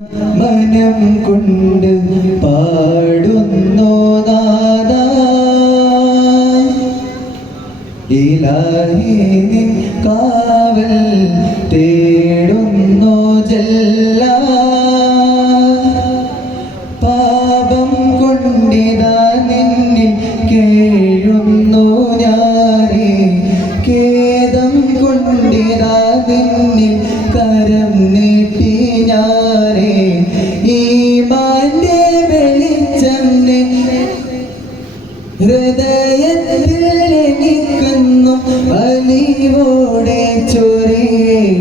മനം കൊണ്ട് പാടുന്നു നാദ. ഇലാഹി കാവൽ തേടുന്നു ജല്ല. പാപം കൊണ്ടിതാ നിന്നെ കേഴുന്നു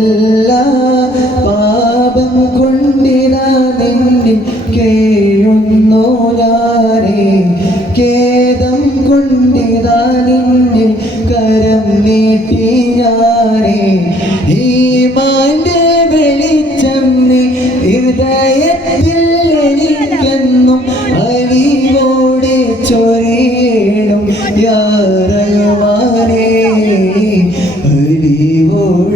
തേടുന്നു പാപം കൊണ്ടിനാ നിന്നിൽ കേഴുന്നു ഞാനേ ഖേദം കൊണ്ടിതാ നിന്നിൽ കരം നീട്ടി ഞാനേ. ഈ മാന്റെ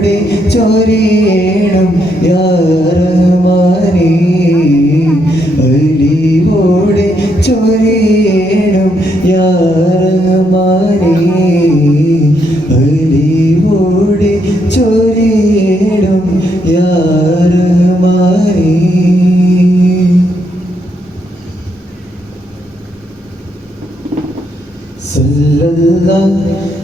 അലിവോടെ ചൊരിയണം യാറമാനേ അലിവോടെ ചൊരിയണം യാറമാനേ അലിവോടെ ചൊരിയണം യാറമാനേ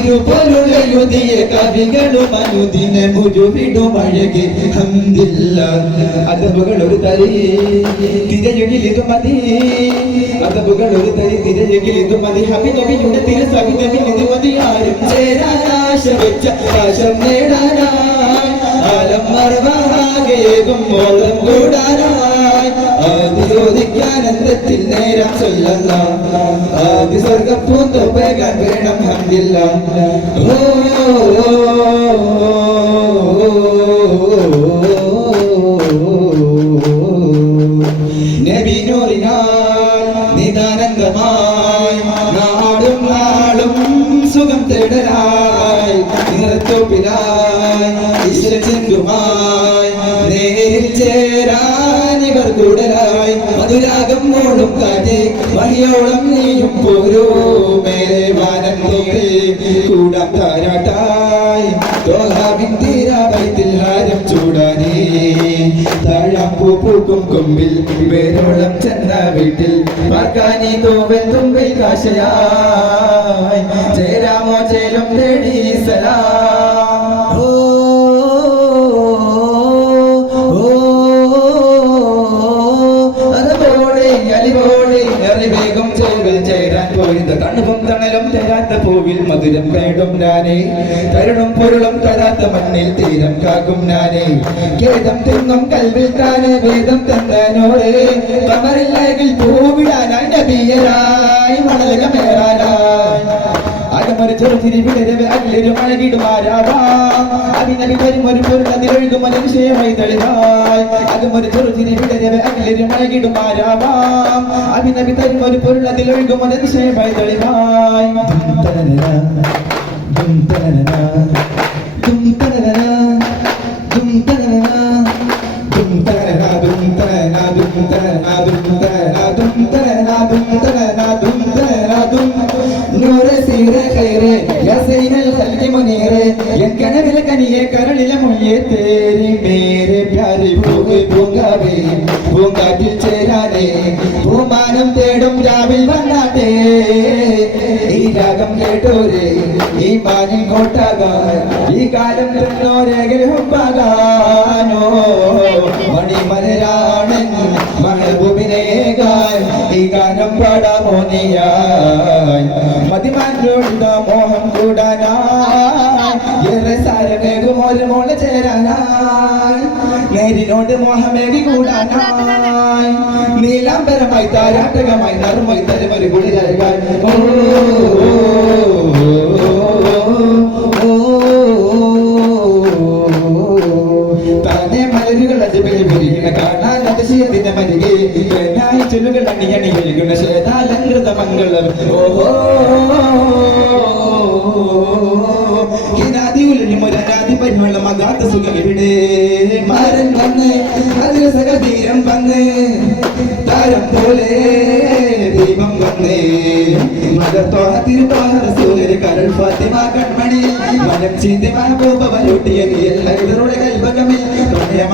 തിരുപൊരുളയുതിയ കവികളും അനുദിന മുഴുവിടും അഴകി. ഹന്ദില്ല അതവുകൾ ഒരു തരി തിരയുകിൽ ഇത് മതി. അതവുകൾ ഒരു തരി തിരയുകിൽ ഇത് മതി. ഹബിനബിയുടെ തിരുസവിതമിൽ ഇത് മതി. ആരും ചേരാനാശ വെച്ച ആശം നേടാനായി. ആലം മറവാകേകും മോദം കൂടാനായി. ആദി ചോദിക്കാനന്ദത്തിൽ നേരം ചൊല്ലല്ല ആദ്യ സ്വർഗം പൂന്തോ പേകാൻ വേണം ഹന്ദില്ല ഓ നിദാനന്ദമായി നാടും നാളും സുഖം തേടലായി നിറത്തോപ്പിലായി ഇഷ്ടചിന്തുമായി നേരിൽ ചേരാ കൂടലായി മധുരാഗം മോളും കാറ്റേ. മഹിയോളം നീയും പോരോ. മേലെ വാനം തോപ്പേ കൂടാം താരാട്ടായി. തോഹാബിൻ തീരാവയത്തിൽ ഹാരം ചൂടാനേ. താഴാപ്പൂ പൂക്കും കൊമ്പിൽ വേരോളം ചെന്ന വീട്ടിൽ. പാർക്കാനി തോവൽ തുമ്പിൽ കാശയായി. ചേരാമോ ചേലും തേടി സലാം. മധുരം കേടും ഞാനേ. തരുണും പൊരുളും തരാത്ത മണ്ണിൽ തീരം കാക്കും ഞാനേ. ഖേദം തിന്നും കൽവിൽ താനെ വേദം തന്നോരേ കമറില്ലെങ്കിൽ പൂവിടാനായി നബിയരായി മണലകമേറാനായി അകമൊരു ചെറുതിരി വിടരവ് അല്ലൊരു മഴകിടുമാരാവാ അഭിനവി തരും ഒരു പൊരുളതിലൊഴുകും വിഷയമായി തെളിവായി. അകമൊരു ചെറുതിരി വിടരവ് അല്ലൊരു മഴകിടുമാരാവാം അഭിനവി തരും ഒരു പൊരുളതിലൊഴുകും വിഷയമായി തെളിവായി. ദും തനനന, പൂങ്കാറ്റിൽ ചേരാനേ പൂമാനം തേടും രാവിൽ വന്നാട്ടെ. ഈ രാഗം കേട്ടോരെ ഈ മാനിൽ കോട്ടാകാൻ ഈ കാലം തന്നോരെ ഗ്രഹപ്പാകാനോ മണിമലരാണ് മഹബൂബിനേകാൻ ഈ ഗാനം പാടാമോ നീയായി മതിമാനോടുക മോഹം കൂടാനായി ഏറെ സാരമേകും ഒരു മോൾ ചേരാനായി. നേരിനോട് മോഹമേകി കൂടാനായി. നീലാംബരമായി താരാട്ടകമായി നറുമായി തരുമൊരു കുളിരകാൻ ഓ താനെ മലരുകൾ അജബിൽ പൊരിക്കുന്ന കാണാൻ അതിശയത്തിന്റെ മരികെ. പെണ്ണായി ചുലുകൾ അണിയണി വിളിക്കുന്ന ശ്വേതാലങ്കൃത മംഗളം. ഓഹോ കിനാദി മുരകാതി മുരനാദി പരിമളം അഗാധ സുഖം ഇവിടെ. മാരൻ വന്ന് അതിൽ സകതീരം വന്ന് താരം പോലെ ദീപം വന്ന്. ഓ ഫാത്തിമ കൺമണി നിറഞ്ഞാടും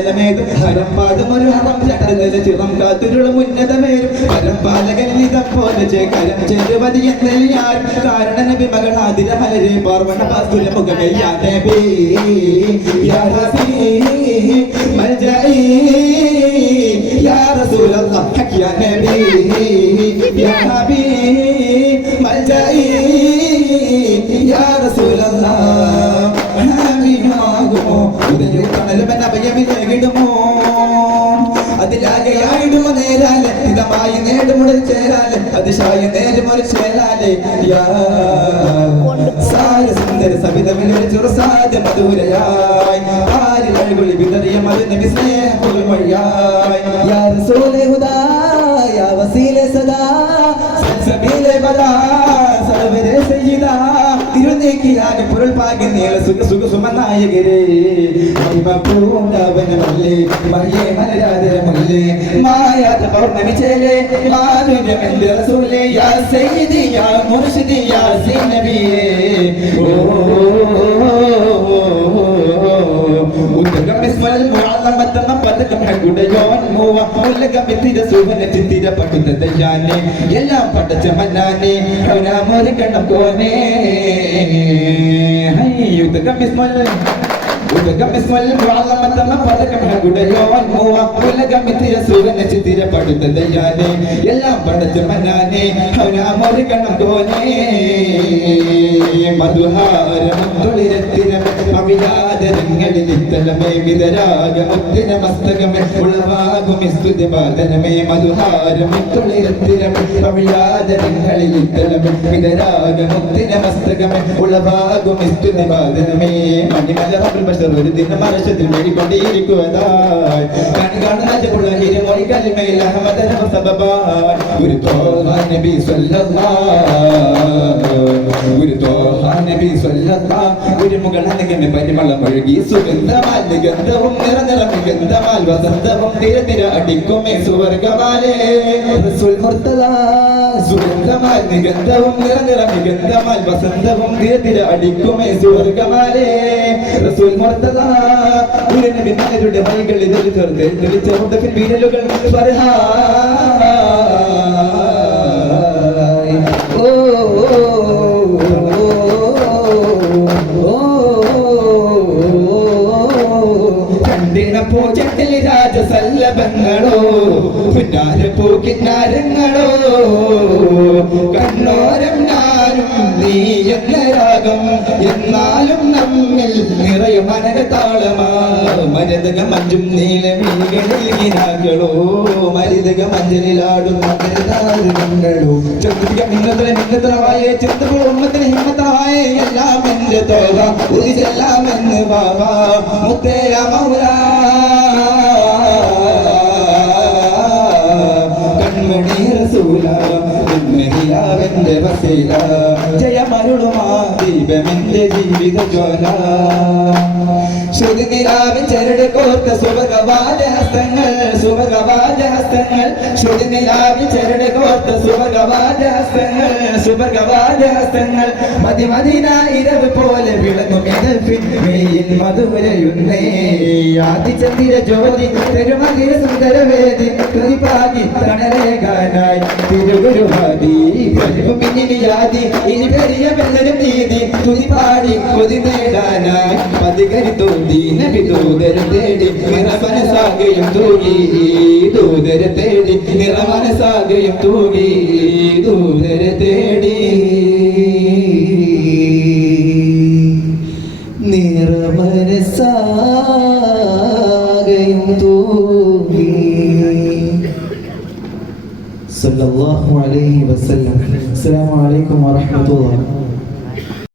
മണ്ഡലമേതും നബി യാ ഹബീബ് നേടുമുടൽ ചേരാലെ അതിശായ നേരുമൊരു ചേരാലെ യാ. സാര സുന്ദര സവിതമിലൊരു ചെറുസാദ്യ മധുരയായി. ആരിൽ അഴുകുളി വിതറിയ മരുന്ന് വിസ്നേഹ മൊഴിയായി യാ റസൂലേ ഹുദാ യാ വസീലെ സദാ സൽസബീലെ ബദാ സർവരെ സയ്യിദാ. തിരുനേക്കിയാകെ പൊരുൾ പാകി നീള സുഖ സുഖ സുമനായകരെ പൂണ്ടാവനമല്ലേ മഹ്യേ മലരാതരമല്ലേ മായാത പൗർണമി ചേലേ റസൂലേ യാ സയ്യിദി യാ മുർഷിദി യാ സീനബിയേ ഉത്തകം ഇസ്മൽ മുഅല്ലമത്തമ്മ പതകം ഹക്കുടയോൻ മൂവ മുല്ലകം എത്തിര സുവന ചിത്തിര പട്ടുതയാനെ എല്ലാം പടച്ച മന്നാനെ. ഹൗനാമൊരു കണ്ണം കോനെ ഹൈ ഉത്തകം ഇസ്മൽ ഉത്തകം ഇസ്മൽ മുഅല്ലമത്തമ്മ പതകം ഹക്കുടയോൻ മൂവ മുല്ലകം എത്തിര സുവന ചിത്തിര പട്ടുതയാനെ എല്ലാം പടച്ച മന്നാനെ. ഹൗനാമൊരു കണ്ണം കോനെ മധുഹാരമുത്തുളിരത്തിരം അവിലാദരങ്ങളിൽ ഇത്തലമേ വിതരാഗമുത്തിന മസ്തകമേ. ഉളവാകും സ്തുതി ബാധനമേ. മധുഹാരമുത്തുളിരത്തിരം അവിലാദരങ്ങളിൽ ഇത്തലമേ വിതരാഗമുത്തിന മസ്തകമേ. ഉളവാകും സ്തുതി ബാധനമേ. മണിമല ബഷർ ഒരു ദിനം മരശത്തിൽ മേടിക്കൊണ്ടിരിക്കുവതായി. കണി കാണുന്ന ഹിരമൊഴി കലിമയിൽ അഹമ്മദ് സബബാൻ ഒരു തോഹ നബി ഒരു തോഹ നബി ഒരു മുകളനകമെ പരിമളം ഒഴുകി സുഗന്ധമാൽ നിഗന്ധവും നിറനിറം ഗന്ധമാൽ വസന്തവും തിരതിര അടിക്കുമേ സുവർഗമാലേ റസൂൽ മുർത്തദ. സുഗന്ധമാൽ നിഗന്ധവും നിറനിറ ഗന്ധമാൽ വസന്തവും തിരതിര അടിക്കുമേ സുവർഗമാലേ റസൂൽ മുർത്തദ ഒരു നബി മലരുടെ വഴികളിൽ തെളിച്ചോർത്ത് തെളിച്ചോർത്ത പിന്നലുകൾ ചട്ടിൽ രാജസല്ലഭങ്ങളോ പുന്നാര കിന്നാരങ്ങളോ കണ്ണോരം ഞാനും നീ എന്ന രാഗം എന്നാൽ നിറയും മനകതാളമാ മരതക മഞ്ചും നീലമീകളോ മരുതക മഞ്ചലിലാടും മകരതാരങ്ങളോ ചെറുതിക മിന്നത്ര മിന്നത്രമായ ചെറുതുകൾ ഉമ്മത്തിന് ഹിമ്മത്രമായ എല്ലാം എന്റെ തോക ഉദിച്ചെല്ലാം എന്ന് ബാബ മുത്തേയ മൗല കൺമണി റസൂല ഉമ്മഹിലാവെന്റെ വസീല. ജീവിത ജ്വാല. ശ്രുതി നിലാവിൻ ചരട് കോർത്ത സുഭഗവാജ ഹസ്തങ്ങൾ സുഭഗവാജ ഹസ്തങ്ങൾ ശ്രുതി നിലാവിൻ ചരട് കോർത്ത സുഭഗവാജ ഹസ്തങ്ങൾ സുഭഗവാജ ഹസ്തങ്ങൾ മതി മതിന ഇരവ് പോലെ വിളങ്ങും എതിർപ്പിൻ മെയ്യിൽ മധുരയുന്നേ. ആദിചന്ദ്ര ജ്യോതി പെരുമതിര സുന്ദരവേദി തുതിപാകി തണലേകാനായി തിരുഗുരുഹാദി പരിവും പിന്നിൽ യാതി ഇനി പെരിയ വെള്ളരും നീതി. തുതിപാടി കൊതി നേടാനായി പതികരി തോന്നി നബി ദൂതര തേടി നിറമനസാകയും തൂകി ദൂതര തേടി നിറമനസാകയും തൂകി ദൂതര തേടി. നിറമനസാകയും തൂങ്ങി സല്ലല്ലാഹു അലൈഹി വസല്ലം. അസ്സലാമു അലൈക്കും വറഹ്മത്തുള്ളാഹി